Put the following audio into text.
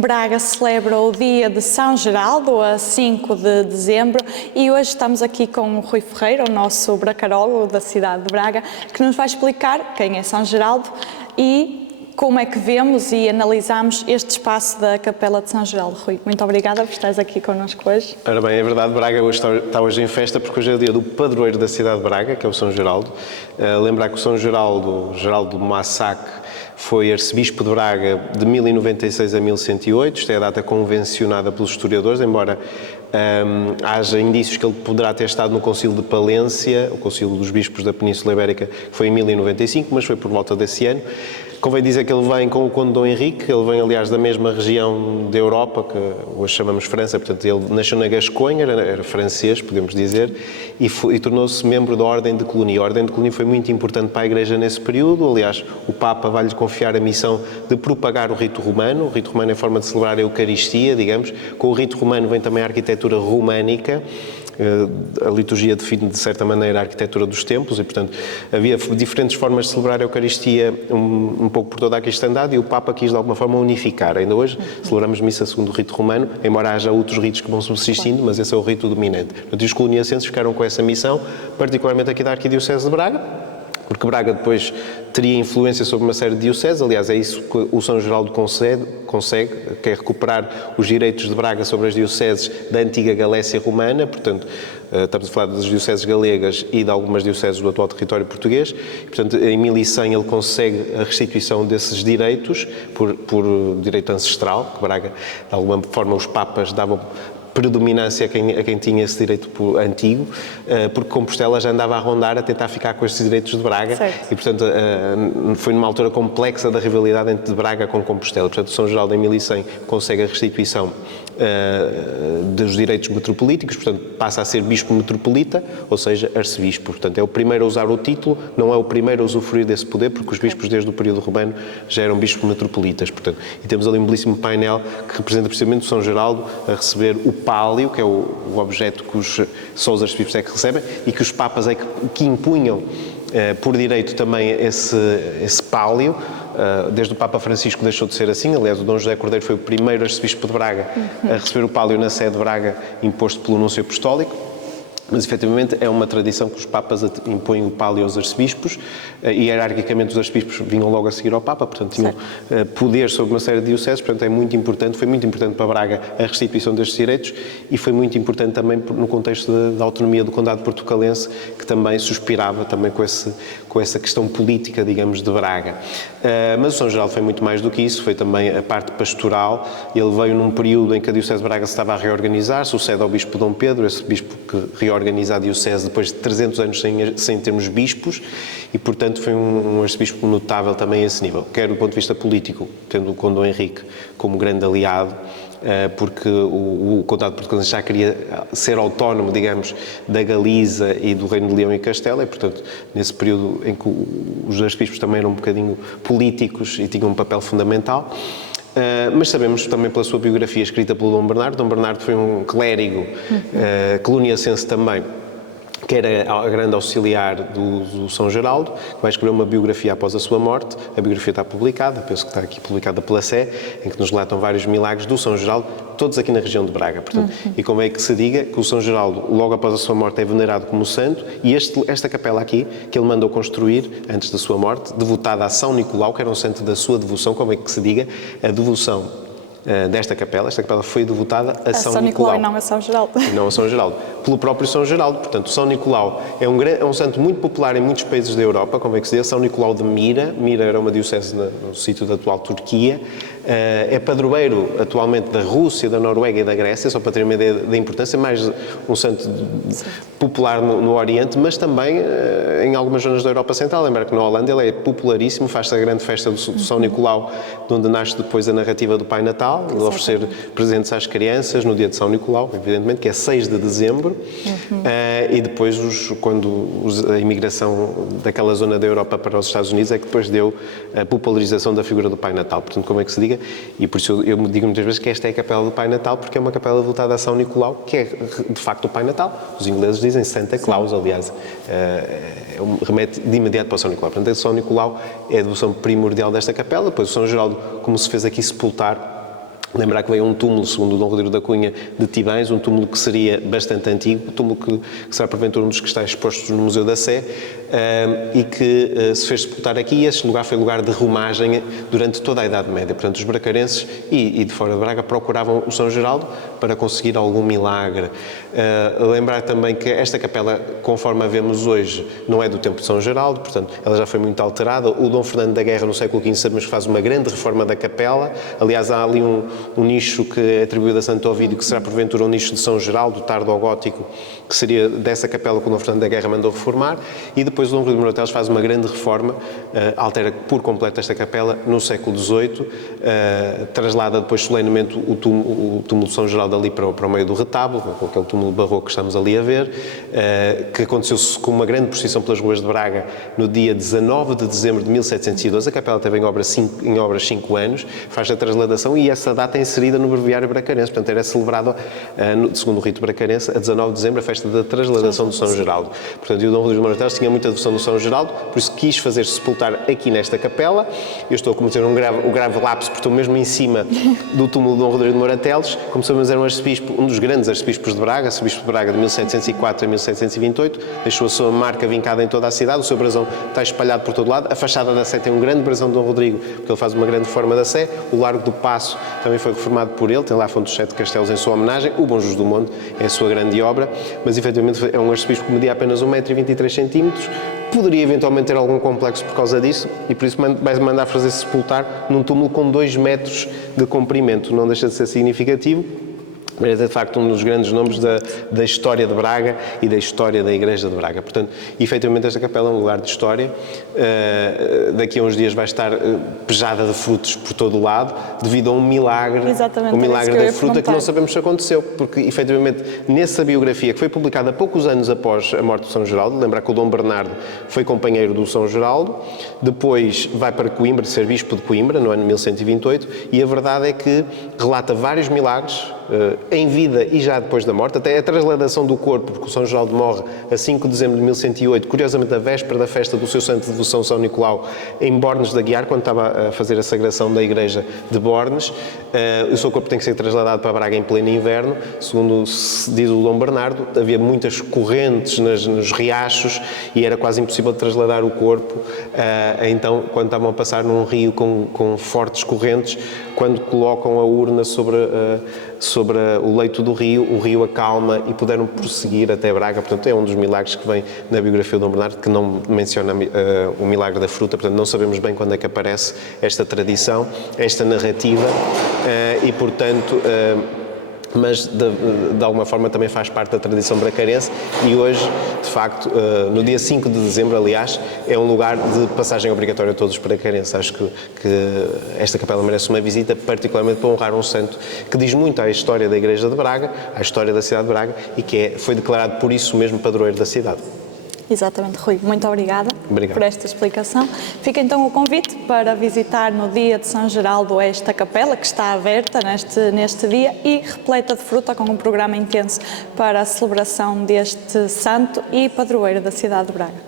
Braga celebra o dia de São Geraldo, a 5 de dezembro, e hoje estamos aqui com o Rui Ferreira, o nosso bracarólogo da cidade de Braga, que nos vai explicar quem é São Geraldo e como é que vemos e analisamos este espaço da Capela de São Geraldo. Rui, muito obrigada por estares aqui connosco hoje. Ora bem, é verdade, Braga está hoje em festa porque hoje é o dia do padroeiro da cidade de Braga, que é o São Geraldo. Lembrar que o São Geraldo, Geraldo Massac, foi arcebispo de Braga de 1096 a 1108, esta é a data convencionada pelos historiadores, embora haja indícios que ele poderá ter estado no Concílio de Palência, o Concílio dos Bispos da Península Ibérica, que foi em 1095, mas foi por volta desse ano. Convém dizer que ele vem com o Conde Dom Henrique, ele vem, aliás, da mesma região da Europa, que hoje chamamos França, portanto, ele nasceu na Gasconha, era francês, podemos dizer, e tornou-se membro da Ordem de Cluny. A Ordem de Cluny foi muito importante para a Igreja nesse período, aliás, o Papa vai-lhe confiar a missão de propagar o rito romano. O rito romano é a forma de celebrar a Eucaristia, digamos. Com o rito romano vem também a arquitetura românica. A liturgia define, de certa maneira, a arquitetura dos templos e, portanto, havia diferentes formas de celebrar a Eucaristia um pouco por toda a cristandade e o Papa quis, de alguma forma, unificar. Ainda hoje celebramos missa segundo o rito romano, embora haja outros ritos que vão subsistindo, mas esse é o rito dominante. Portanto, os coloniacenses ficaram com essa missão, particularmente aqui da Arquidiocese de Braga, porque Braga depois teria influência sobre uma série de dioceses, aliás, é isso que o São Geraldo consegue, que é recuperar os direitos de Braga sobre as dioceses da antiga Galécia Romana, portanto, estamos a falar das dioceses galegas e de algumas dioceses do atual território português, e, portanto, em 1100 ele consegue a restituição desses direitos por direito ancestral, que Braga, de alguma forma, os papas davam predominância a quem tinha esse direito antigo, porque Compostela já andava a rondar a tentar ficar com estes direitos de Braga. Certo. E, portanto, foi numa altura complexa da rivalidade entre Braga com Compostela. Portanto, São Geraldo em 1100 consegue a restituição dos direitos metropolíticos, portanto, passa a ser bispo metropolita, ou seja, arcebispo. Portanto, é o primeiro a usar o título, não é o primeiro a usufruir desse poder, porque os bispos desde o período romano já eram bispos metropolitas. Portanto, e temos ali um belíssimo painel que representa precisamente o São Geraldo a receber o pálio, que é o objeto que só os arcebispos é que recebem, e que os papas é que impunham por direito também esse pálio. Desde o Papa Francisco deixou de ser assim, aliás, o Dom José Cordeiro foi o primeiro arcebispo de Braga a receber o pálio na sede de Braga, imposto pelo Núncio Apostólico. Mas, efetivamente, é uma tradição que os papas impõem o pálio aos arcebispos e, hierarquicamente, os arcebispos vinham logo a seguir ao Papa, portanto, tinham poder sobre uma série de dioceses, portanto, foi muito importante para Braga a restituição destes direitos e foi muito importante também no contexto da autonomia do Condado Portucalense, que também suspirava também com essa questão política, digamos, de Braga. Mas o São Geraldo foi muito mais do que isso, foi também a parte pastoral. Ele veio num período em que a Diocese de Braga se estava a reorganizar, sucede ao Bispo Dom Pedro, esse bispo que reorganiza a Diocese depois de 300 anos sem termos bispos e, portanto, foi um arcebispo notável também a esse nível, quer do ponto de vista político, tendo o Conde Dom Henrique como grande aliado, porque o Condado Portucalense já queria ser autónomo, digamos, da Galiza e do Reino de Leão e Castela, e, portanto, nesse período em que os arcebispos também eram um bocadinho políticos e tinham um papel fundamental. Mas sabemos também pela sua biografia escrita pelo Dom Bernardo. Dom Bernardo foi um clérigo coloniacense também, que era a grande auxiliar do São Geraldo, que vai escrever uma biografia após a sua morte. A biografia está publicada, penso que está aqui publicada pela Sé, em que nos relatam vários milagres do São Geraldo, todos aqui na região de Braga. Portanto, e como é que se diga que o São Geraldo, logo após a sua morte, é venerado como santo, e esta capela aqui, que ele mandou construir antes da sua morte, devotada a São Nicolau, que era um santo da sua devoção, como é que se diga, a devoção desta capela. Esta capela foi devotada a São Nicolau e não a São Geraldo. E não a São Geraldo. Pelo próprio São Geraldo. Portanto, São Nicolau é um santo muito popular em muitos países da Europa, como é que se diz, São Nicolau de Mira. Mira era uma diocese no sítio da atual Turquia. É padroeiro atualmente da Rússia, da Noruega e da Grécia, só para ter uma ideia da importância, mais um santo popular no Oriente, mas também em algumas zonas da Europa Central. Lembra que na Holanda ele é popularíssimo, faz-se a grande festa do São Nicolau, de onde nasce depois a narrativa do Pai Natal, de oferecer presentes às crianças no dia de São Nicolau, evidentemente, que é 6 de dezembro, e depois, quando a imigração daquela zona da Europa para os Estados Unidos, é que depois deu a popularização da figura do Pai Natal. Portanto, como é que se diga? E por isso eu digo muitas vezes que esta é a capela do Pai Natal, porque é uma capela devotada a São Nicolau, que é de facto o Pai Natal. Os ingleses dizem Santa Claus, aliás, remete de imediato para o São Nicolau. Portanto, o São Nicolau é a devoção primordial desta capela. Depois o São Geraldo, como se fez aqui sepultar Lembrar que veio um túmulo, segundo o Dom Rodrigo da Cunha, de Tibães, um túmulo que seria bastante antigo, um túmulo que será porventura um dos que está expostos no Museu da Sé, e que se fez sepultar aqui, e este lugar foi lugar de romagem durante toda a Idade Média. Portanto, os bracarenses e de fora de Braga procuravam o São Geraldo para conseguir algum milagre. Lembrar também que esta capela, conforme a vemos hoje, não é do tempo de São Geraldo, portanto, ela já foi muito alterada. O Dom Fernando da Guerra, no século XV, sabemos que faz uma grande reforma da capela. Aliás, há ali um nicho que é atribuído a Santo Ovídio, que será porventura um nicho de São Geraldo, tardo-gótico, que seria dessa capela que o Dom Fernando da Guerra mandou reformar, e depois o Dom Rui de Moroteles faz uma grande reforma, altera por completo esta capela no século XVIII, traslada depois solenemente o túmulo de São Geraldo ali para o meio do retábulo, com aquele túmulo barroco que estamos ali a ver, que aconteceu com uma grande procissão pelas ruas de Braga no dia 19 de dezembro de 1712. A capela teve em obras 5 anos, faz a trasladação, e essa data é inserida no breviário bracarense, portanto era celebrado, segundo o rito bracarense, a 19 de dezembro, a festa da trasladação do São Geraldo. Portanto, e o Dom Rodrigo de Moroteles tinha muita devoção do São Geraldo, por isso quis fazer sepultar aqui nesta capela. Eu estou a cometer um grave lapso, porque estou mesmo em cima do túmulo de Dom Rodrigo de Moroteles. Como sabemos, era um dos grandes arcebispos de Braga, arcebispo de Braga de 1704 a 1728, deixou a sua marca vincada em toda a cidade, o seu brasão está espalhado por todo lado. A fachada da Sé tem um grande brasão de Dom Rodrigo, porque ele faz uma grande reforma da Sé. O Largo do Paço também foi reformado por ele, tem lá a Fonte dos Sete Castelos em sua homenagem. O Bom Jesus do Monte é a sua grande obra, mas efetivamente é um arcebispo que media apenas 1,23 m, poderia eventualmente ter algum complexo por causa disso, e por isso vai mandar fazer sepultar num túmulo com 2 metros de comprimento. Não deixa de ser significativo, mas é de facto um dos grandes nomes da história de Braga e da história da Igreja de Braga. Portanto, efetivamente esta capela é um lugar de história. Daqui a uns dias vai estar pejada de frutos por todo o lado, devido a um milagre, Exatamente, um milagre da fruta perguntar. que não sabemos se aconteceu, porque efetivamente nessa biografia, que foi publicada poucos anos após a morte de São Geraldo, lembrar que o Dom Bernardo foi companheiro do São Geraldo, depois vai para Coimbra, ser bispo de Coimbra, no ano 1128, e a verdade é que relata vários milagres, em vida e já depois da morte, até a trasladação do corpo, porque o São Geraldo morre a 5 de dezembro de 1108, curiosamente a véspera da festa do seu santo de devoção São Nicolau, em Bornes da Guiar, quando estava a fazer a sagração da igreja de Bornes. O seu corpo tem que ser trasladado para Braga em pleno inverno, segundo diz o Dom Bernardo, havia muitas correntes nos riachos e era quase impossível de trasladar o corpo. Então, quando estavam a passar num rio com fortes correntes, quando colocam a urna sobre o leito do rio, o rio acalma e puderam prosseguir até Braga. Portanto, é um dos milagres que vem na biografia do Dom Bernardo, que não menciona o milagre da fruta. Portanto, não sabemos bem quando é que aparece esta tradição, esta narrativa, e portanto, mas de alguma forma também faz parte da tradição bracarense, e hoje, de facto, no dia 5 de dezembro, aliás, é um lugar de passagem obrigatória a todos os bracarenses. Acho que esta capela merece uma visita, particularmente para honrar um santo que diz muito à história da Igreja de Braga, à história da cidade de Braga, e que foi declarado por isso mesmo padroeiro da cidade. Exatamente, Rui. Muito obrigada por esta explicação. Fica então o convite para visitar no dia de São Geraldo esta capela, que está aberta neste dia e repleta de fruta, com um programa intenso para a celebração deste santo e padroeiro da cidade de Braga.